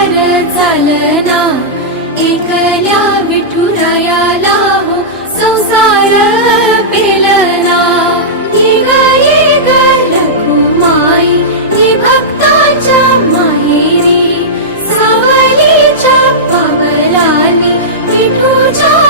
संसार चालना, एकल्या विठुरायाला हो संसार पेलना। ये ग रखुमाई, ये भक्ताच्या माहेरी, सावलीच्या पावलांनी विठूच्या